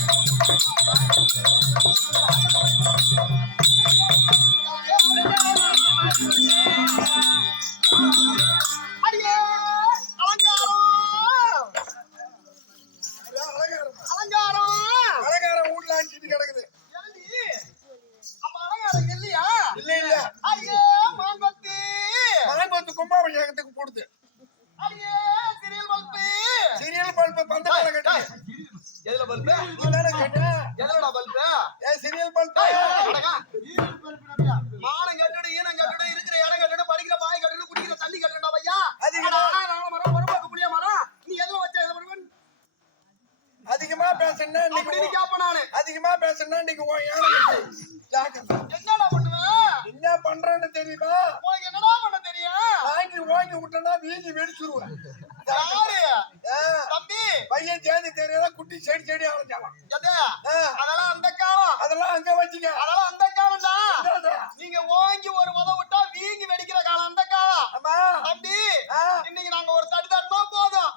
அடியே அலங்காரம் அலங்காரம் அலங்காரம் அலங்காரம் வீட்டுல அடிச்சிட்டு கிடக்குது ஏண்டி? அப்ப அலங்காரம் இல்லையா இல்ல இல்ல ஐயே மாங்கொத்தி மலைப்பத்து கும்பாபிஷேகத்துக்கு போடுது அடியே சிறியல் பல்பு சீரியல் பல்பு பந்தக்கால கட்டி எதுல பல்பு எதுலடா பல்பு ஏ சீரியல் பல்பு மானம் கட்டுடு ஈனம் கட்டுடு இருக்கிற இடம் கட்டுடு படிக்கிற பாய் கட்டுடு குடிக்கிற தண்ணி கட்டுடா ஐயா அதிகமா- மரம் மரம் புளிய மரம். நீ எதுல வச்ச எதுல பண்ணுவ? அதிகமா அப்படின்னு இன்னைக்கு கேப்ப நானு. அதிகமா கட்டு. ஜாக்கிரதை. என்னடா பண்ணுவேன் என்ன பண்றேன்னு தெரியுமா உனக்கு என்னடா பண்ண தெரியும் வாங்கி வாங்கி விட்டனா வீங்கி வெடிச்சிருவேன். யாரு? தம்பி. பையன் தேதி தெரியாத குட்டி செடி செடி ஆ, அதெல்லாம் அந்த காலம் அதெல்லாம் அங்க வச்சுக்க. அதெல்லாம் அந்த காலம்டா என்னது? நீங்க ஓங்கி ஒரு உத விட்டா வீங்கி வெடிக்கிற காலம் அந்த காலம். தம்பி இன்னைக்கு நாங்க ஒரு தட்டு தட்டினா போதும்.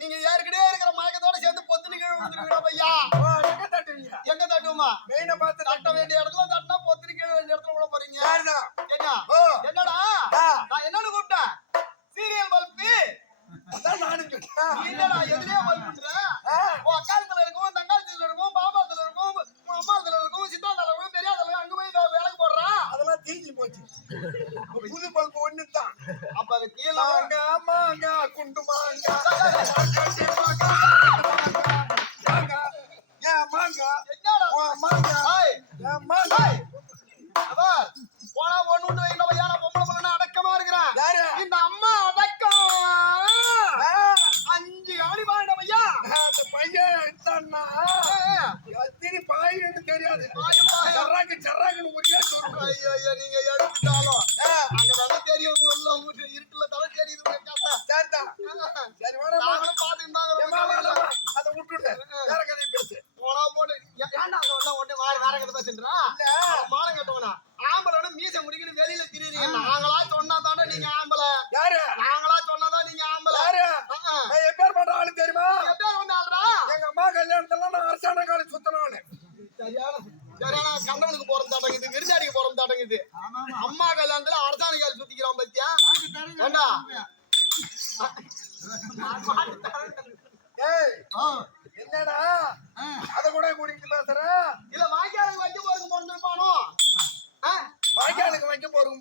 நீங்க ஏற்கனவே இருக்கிற மயக்கத்தோட சேர்ந்து பொத்துனு கீழே விழுந்துருவீங்க ஐயா எங்க தட்டுவீங்க? எங்க தட்டுமா மெயினை பார்த்து தட்ட வேண்டிய இடத்துல தட்டினா பொத்துனு கீழே வேண்டிய இடத்துல விட போறீங்க. என்ன? என்னடா? நான் என்னன்னு கூப்பிட்டேன். அதான் நானும் சொன்னேன்.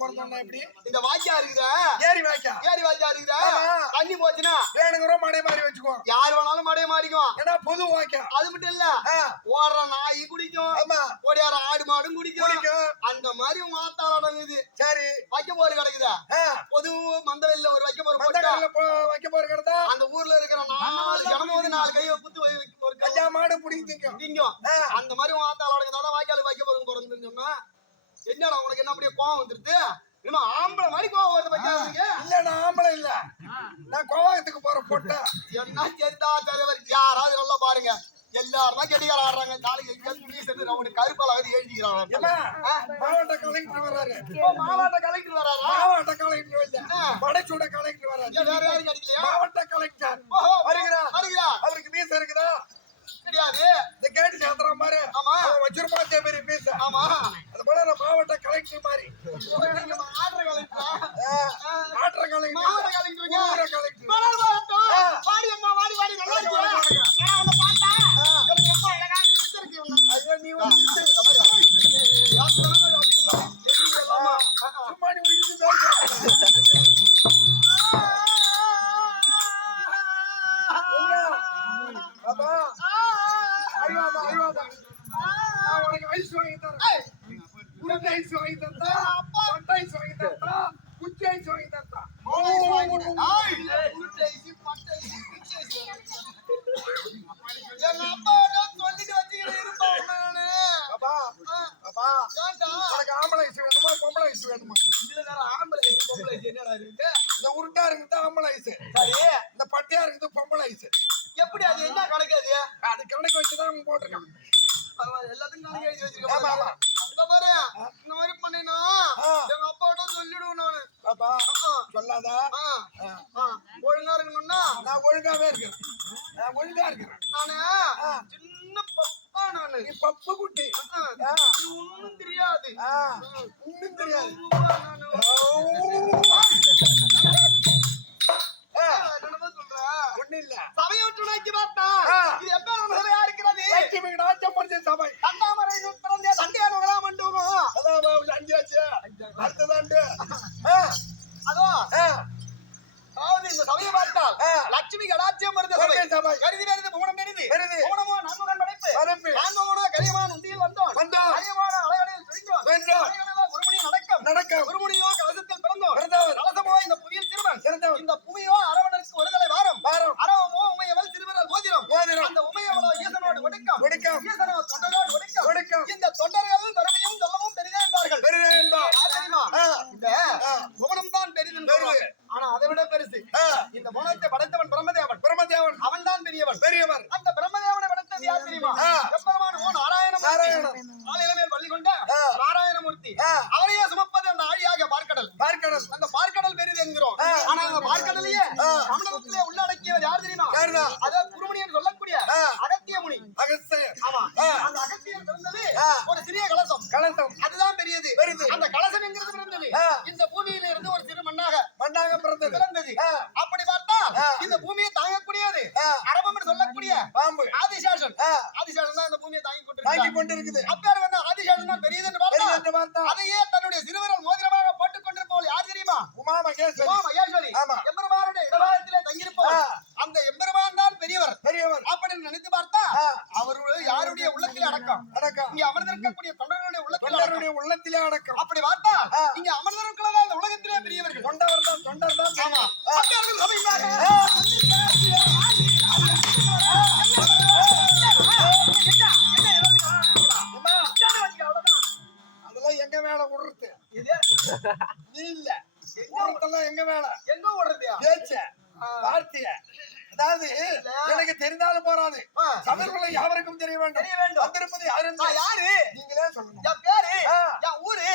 எப்படி? இந்த வாய்க்கா இருக்குதா? ஏரி வாய்க்கா. ஏரி வாய்க்கா இருக்குதா. தண்ணி போச்சுன்னா? வேணுங்கிற மடை மாதிரி வச்சுக்கோ யார் வேணாலும் மடைய மாறிக்கும் ஏன்னா புது வாய்க்கா. அது மட்டும் இல்ல ஓடுற நாய் குடிக்கும். ஓடியார ஆடு மாடும் குடிக்கும். அந்த மாதிரி உங்க ஆத்தாள் அடங்குது சரி. வைக்க போரு கிடக்குதா? பொது மந்தவெளியில ஒரு வைக்க போற மந்த வைக்க போறதா அந்த ஊர்ல இருக்கிற நாலு ஜனமும் வந்து நாலு கையை குத்து ஒரு கை கஞ்சா மாடு பிடிக்கும். திங்கும். அந்த மாதிரி ஆத்தாள் அடங்குதாதான் வாய்க்காலுக்கு வைக்க பிறந்துன்னு சொன்னா என்னடா உனக்கு என்ன அப்படியே கோவம் வந்துருது? இன்னும் ஆம்பளை மாதிரி கோவம் வருது வைக்காதீங்க இல்ல நான் ஆம்பளை இல்ல. நான் கோவாகத்துக்கு போற பொட்டை என்ன சரிதா தலைவர்? யாராவது நல்லா பாருங்க. எல்லாரும் தான் கெடிகார ஆடுறாங்க. நாளைக்கு எங்கேயாவது நீ சென்று அவனுக்கு கருப்பாளாவது எழுதிக்கிறான் ஏம்மா, மாவட்ட கலெக்டர் வர்றாரு மாவட்ட கலெக்டர் வராரா? மாவட்ட கலெக்டர் இல்ல. படைச்சூட கலெக்டர் வர்றாரு ஏன் வேற யாரும் கிடைக்கலையா? மாவட்ட கலெக்டர். வருகிறா? வருகிறா? அவருக்கு பீஸ் இருக்குதா? கிடையாது. இந்த கேட்டு சேர்த்துறான் பாரு. ஆமா. அவன் வச்சிருப்பான் அதே மாதிரி பீஸ் ஆமா அது போல நான் மாவட்ட கலெக்டர் மாதிரி நீங்க ஆடுற கலெக்டரா ஆ, ஆற்ற கலெக்டர் மாவட்ட கலெக்டர் ஊர கலெக்டர் மலர் வரட்டும். ஆ. வாடி அம்மா, வாடி, வாடி, நல்லா வாடி, இருக்கியா? வாடி, வாடி. ஆனா உன்னை பார்த்தா, ஆ. எனக்கு ரொம்ப அழகா பிடிச்சு இருக்கு இவனை. ஐயோ நீ வந்து யார் சொன்னாலும் அப்படிங்களா? எதிரிங்க எல்லாமா? ஆ, ஆ. சும்மா நீ விழுந்து பேசு. என்ன? அப்பா, ஐயோப்பா, ஐயோப்பா. நான் உனக்கு ஐஸ் வாங்கி தரேன். உருண்டை வாங்கி தரட்டா? பட்டை வாங்கி தரட்டா? குச்சி என்னடா இருக்கு? இந்த உருண்டா இருக்குது ஆம்பளை ஐஸ் சரி, இந்த பட்டையா இருக்குது பொம்பளை ஐஸ் எப்படி அது? என்ன கணக்கு அது? அது கணக்கு வச்சுதான் பரவாயில்ல, எல்லாத்துக்கும் கணக்கு எழுதி இங்க பாரு இந்த மாதிரி பண்ணினா. எங்க அப்பாட்ட சொல்லிடுவேன் நானு. அப்பா ஆ, சொல்லாதா. ஒழுங்கா இருக்கணும்னா? நான் ஒழுங்காவே இருக்கிறேன் நான் ஒழுங்கா இருக்கிறேன் நானு. சின்ன பப்பா கண்ணு நீ பப்பு குட்டி. ஒண்ணும் தெரியாது. ஆ, இன்னும் தெரியாது. அந்த பார்க்கடல் பெரிது என்கிறோம். ஆனா அந்த பார்க்கடலையே. தமிழகத்திலே உள்ளடக்கியவர் யார் தெரியுமா? அதாவது குருமுனின்னு சொல்லக்கூடிய ஆ. அகத்திய முனி ஆமா. அந்த அகத்தியர் பிறந்தது. ஒரு சிறிய கலசம் கலசம் அதுதான் பெரியது. அந்த கலசம் என்கிறது பிறந்தது. இந்த பூமியில இருந்து ஒரு சிறு மண்ணாக மண்ணாக பிறந்தது பிறந்தது. அப்படி பார்த்தா. இந்த பூமியை தாங்கக்கூடியது. அரபம் என்று சொல்லக்கூடிய பாம்பு ஆதிசேஷன் ஆ. ஆதிசேஷன் தான் இந்த பூமியை தாங்கி தாங்கி கொண்டிருக்கிறார் கொண்டிருக்குது அப்பேர் வந்து ஆதிசேஷன் தான் பெரியது என்று பார்த்தா பெரியது என்று அதையே தன்னுடைய சிறுவரல் மோதிரமாக போட்டுக் கொண்டிருப்பவள் யார் தெரியுமா? உமா மகேஸ்வரி. உமா மகேஸ்வரி. ஆமா. எம்பெருமானுடைய இடபாகத்திலே தங்கியிருப்பவள் ஆ. அந்த எம்பெருமான் தான் பெரியவர். பெரியவர். அப்படின்னு நினைத்து பார்த்தா. அவருடைய யாருடைய உள்ளத்தில் அடக்கம்? அடக்கம். இங்க அமர்ந்திருக்கக்கூடிய தொண்டர்களுடைய உள்ளத்தில் தொண்டருடைய உள்ளத்திலே அடக்கம். அப்படி பார்த்தா. இங்க அமர்ந்திருக்கிறதா இந்த உலகத்திலே பெரியவர்கள். தொண்டவர் தான் தொண்டர் தான் ஆமா. நீ இல்ல. விடுறதெல்லாம் எங்க வேலை எங்க ஓடுறதுயா? பேச்ச வார்த்தைய. அதாவது எனக்கு தெரிந்தாலும் போறாது. சபைக்குள்ள யாவருக்கும் தெரிய வேண்டும். தெரிய வேண்டும். வந்திருப்பது யாரு யாரு? நீங்களே சொல்லணும். என் பேரு. என் ஊரு?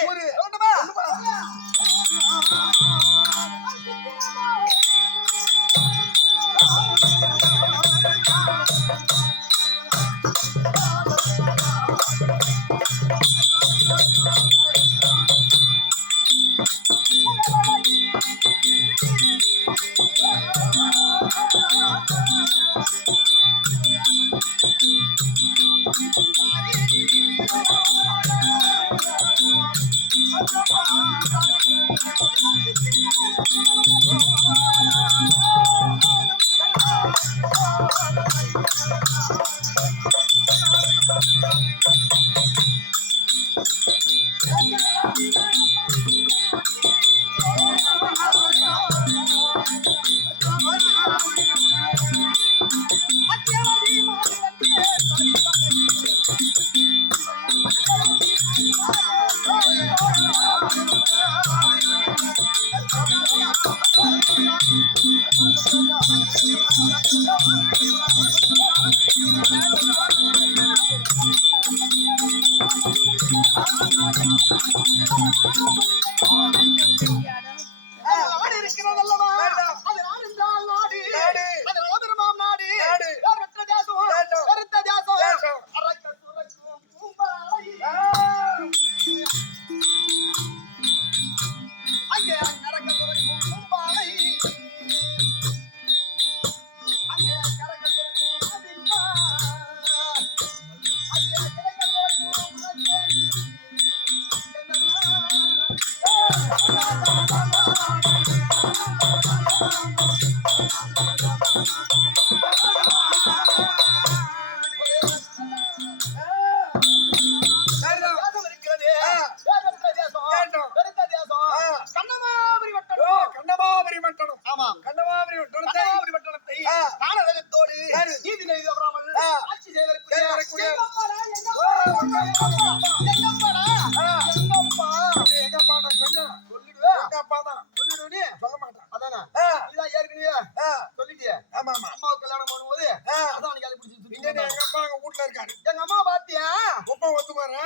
அள்ளி பிடிச்சு சுத்திட்டு இங்க வந்தாங்க. எங்க அப்பா அங்க வீட்டுல இருக்காரு? எங்க அம்மா பாத்தியா? உப்ப ஒத்துக்குவாரு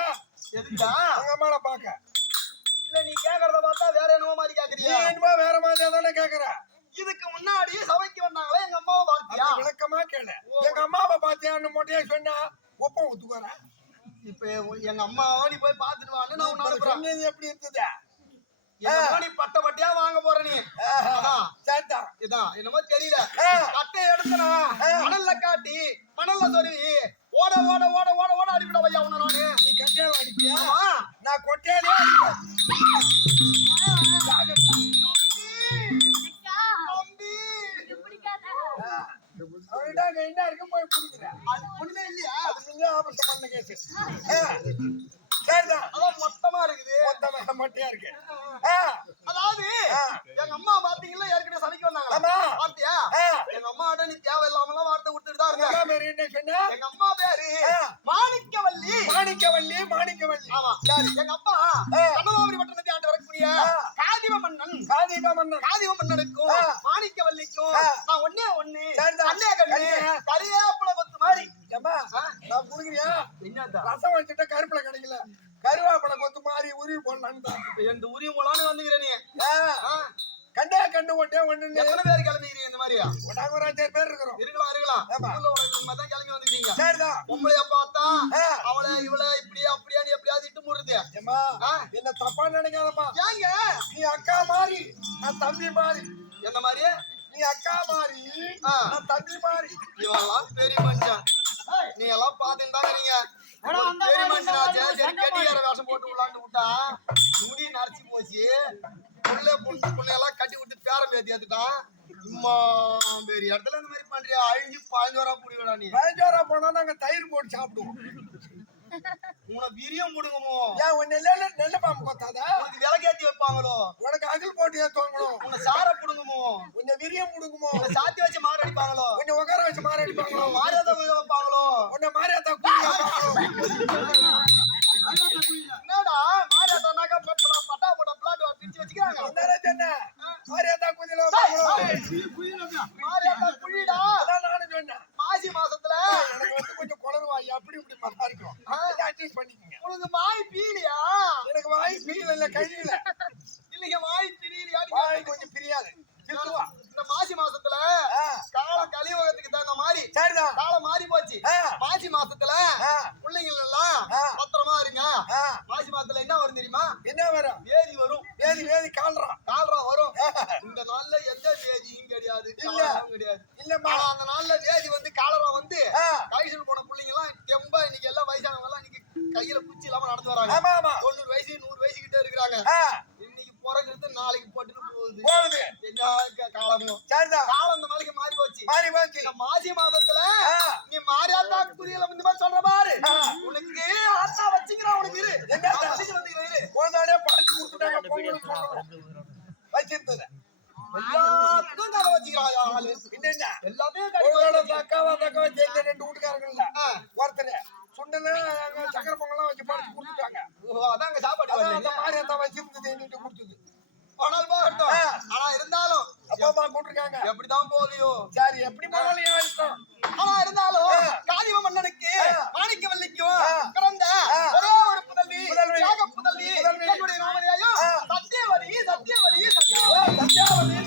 எதுக்குடா? எங்க அம்மால பாக்க இல்ல நீ கேக்குறத பார்த்தா வேற என்னமோ மாதிரி நீ கேக்குறியா என்னமோ வேற மாதிரி தானே கேக்குற? இதுக்கு முன்னாடி சபைக்கு வந்தாங்களே எங்க அம்மாவை பாத்தியா விளக்கமா கேளு. எங்க அம்மாவை பாத்தியான்னு மட்டும் சொன்னா உப்ப ஒத்துக்குவாரா இப்ப எங்க அம்மாவை நீ போய் பாத்துட்டு வான்னு நான் உன்னை அனுப்புறேன் சொன்னது எப்படி இருந்தது நீ பட்ட பட்டியா வாங்க போற நீ? சரிதான் இதான் என்னமோ தெரியல. கட்டை எடுத்தனா மணல்ல காட்டி மணல்ல சொருவி ஓட ஓட ஓட ஓட ஓட அடிப்பிட வையா உன்ன நானு? நீ கட்டியால அடிப்பியா. நான் கொட்டையாலே அடிப்பேன். ஒண்ணுமே இல்லையா? அது நீங்க ஆபரேஷன் பண்ண கேஸ் சரிதான் அதான் மொத்தமா இருக்குது. மொத்தமா மொட்டையா இருக்கு. ஆ, அதாவது. எங்க அம்மா பாத்தீங்களா? ஏற்கனவே சமைக்க வந்தாங்க ஆ. எங்க அம்மா நீ வார்த்தை கொடுத்துட்டு தான் சொன்ன எங்க அம்மா பேரு ஆ. மாணிக்கவல்லி. மாணிக்கவல்லி மாணிக்கவல்லி. ஆமா. சரி. எங்க அப்பா ஆ. கண்ணமாபுரி பட்டணத்தை ஆண்டு வரக்கூடிய. காதிவ மன்னன் காதீபா மன்னன் காதிவ மன்னனுக்கும். மாணிக்கவல்லிக்கும். நான் ஒண்ணே ஒண்ணு. சரிதான். என்னதான் ரசம் வச்சுட்டு கருப்புல கிடைக்கல. கருவேப்பிலை கொத்து மாதிரி உருவி போடலான்னு தான் எந்த உரியும் போலான்னு வந்துக்கிற நீ. கண்டே கண்டு ஒட்டே ஒண்ணு எத்தனை பேர் கிளம்பிக்கிறீங்க இந்த மாதிரியா? நாங்க ஒரு அஞ்சாறு பேர் இருக்கிறோம். இருக்கலாம் இருக்கலாம். மாதிரி தான் கிளம்பி வந்துக்கிறீங்க சரிதான் பொம்பளைய பார்த்தா. அவளை இவளை இப்படியா அப்படியா நீ எப்படியாவது இட்டு முடுறது. ஏம்மா ஆ. என்ன தப்பா நினைக்காதம்மா. ஏங்க? நீ அக்கா மாதிரி நான் தம்பி மாதிரி என்ன மாதிரி? நீ அக்கா மாதிரி. நான் தம்பி மாதிரி இவெல்லாம் பெரிய மனுஷன். நீ எல்லாம் பாத்துட்டு தான் இருக்கீங்க பெரிய மனுஷனாச்சே சரி கட்டிக்கார வேஷம் போட்டு விளாண்டு விட்டா முடி நரைச்சு போச்சு. புள்ள பொண்ணு எல்லாம் கட்டி விட்டு பேரம் பேத்தி ஏத்துட்டான். இம்மா பெரிய இடத்துல இந்த மாதிரி பண்றியா? அழிஞ்சு பாஞ்சு வரா புடிவிடா நீ. பதினஞ்சோரா போனா நாங்க தயிர் போட்டு சாப்பிடுவோம். உன விரியம் முடுங்குமோ ஏன் உன்னை நெல்ல நெல்ல பாம்பு பார்த்தாதா உனக்கு விலகேத்தி வைப்பாங்களோ? உனக்கு அகில் போட்டு ஏத்துவாங்களோ உன்னை சார புடுங்குமோ? உன்னை விரியம் முடுங்குமோ உன்னை சாத்தி வச்சு மாடு அடிப்பாங்களோ? உன்னை வச்சு மாற அடிப்பாங்களோ? மாரியாதை வைப்பாங்களோ? உன்னை கூலி வைப்பாங்களோ? என்னடா? மாரியாதானாக்கா பட்டா பட்டா பிளாட் பிரிச்சு வச்சுக்கிறாங்க. சொன்னேன் மாரியாத்தா வைப்பாங்களோ மாரியாத்தா குழிடா அதான் நானும் சொன்னேன். மாசி மாசத்துல எனக்கு வந்து கொஞ்சம் குளறுவாய் அப்படி இப்படி மத்தா இருக்கும். அட்ஜஸ்ட் பண்ணிக்கங்க. உனக்கு வாய் பீலியா? எனக்கு வாய் ஃபீல் இல்ல கையில இல்லைங்க வாய் பிரியலையா வாய் கொஞ்சம் பிரியாது திருத்துவா இந்த மாசி மாசத்துல ஆ, காலம் கலியுகத்துக்கு தகுந்த மாதிரி சரிதான் காலம் மாறி போச்சு ஆ, மாசி மாசத்துல ஆ, பிள்ளைங்க எல்லாம் ஆ. பத்திரமா இருங்க ஆ. மாசி மாசத்துல என்ன வரும் தெரியுமா என்ன வரும் வேதி வரும் வேதி வேதி கால்றான் கால்ரா வரும் இந்த நாள்ல எந்த வேதியும் கிடையாது இல்ல. காலராவும் கிடையாது இல்லம்மா ஆனா அந்த நாள்ல வேதி வந்து காலரா வந்து கைசல் போன பிள்ளைங்க எல்லாம் தெம்பா இன்னைக்கு எல்லாம் வயசானவங்க எல்லாம் இன்னைக்கு கையில குச்சி இல்லாம நடந்து வராங்க. ஆமா ஆமா. தொண்ணூறு வயசு நூறு வயசு கிட்ட இருக்கிறாங்க இன்னைக்கு பிறகுறது நாளைக்கு போட்டுட்டு போகுது. போகுது. என்ன காலமும். சரிதான். காலம் இந்த மாதிரி மாறி போச்சு. மாறி போச்சு. இந்த மாசி மாதத்துல நீ மாரியாத்தா குறியில இந்த மாதிரி சொல்ற பாரு. உனக்கு ஆத்தா வச்சுக்கிறா உனக்கு இரு. என்ன வந்துக்கிறேன் இரு. போனாலே படைச்சு கொடுத்துட்டாங்க வச்சிருந்தது. எல்லாத்துக்கும் கதை வச்சுக்கிறான் ஆளு? கடி உங்களோட அக்காவா தக்கவா சேர்ந்த ரெண்டு வீட்டுக்காரங்கள்ல ஆ. ஒருத்தர் சுண்டலு அங்க சக்கரை பொங்கலாம் வச்சு படைச்சு கொடுத்துட்டாங்க. ஓ, அதான் அங்க சாப்பாடு அதான் வரல அந்த வச்சிருந்தது என்கிட்ட கொடுத்தது. ஆனால். ஆனா இருந்தாலும் அப்பா அம்மா கூப்பிட்டுருக்காங்க. எப்படிதான் போவியோ சரி எப்படி போனாலும் என் இஷ்டம் ஆனா இருந்தாலும் ஆ. காதிவ மன்னனுக்கு. பிறந்த ஆ. ஒரே ஒரு புதல்வி புதல்வி. என்னுடைய நாமதேயம் ஆ. சத்தியவதி சத்தியவதி சத்தியவதி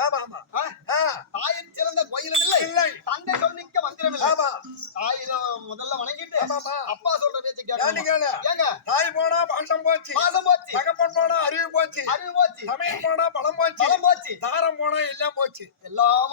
ஆமா ஆமா. ஆ? ஆ, தாயின் சிறந்த கோயிலும் இல்லை. இல்லை. தந்தை மந்திரம் இல்லை ஆமா. தாயில முதல்ல வணங்கிட்டு ஆமா ஆமா. அப்பா சொல்ற பேச்சை கேட்கணும்? ஏங்க. தாய் போனா பாசம் போச்சு. பாசம் போச்சு. தகப்பன் போனா அறிவு போச்சு. அறிவு போச்சு. சமயம் போனா பலம் போச்சு. பலம் போச்சு. தாரம் போனா எல்லாம் போச்சு. எல்லாமும்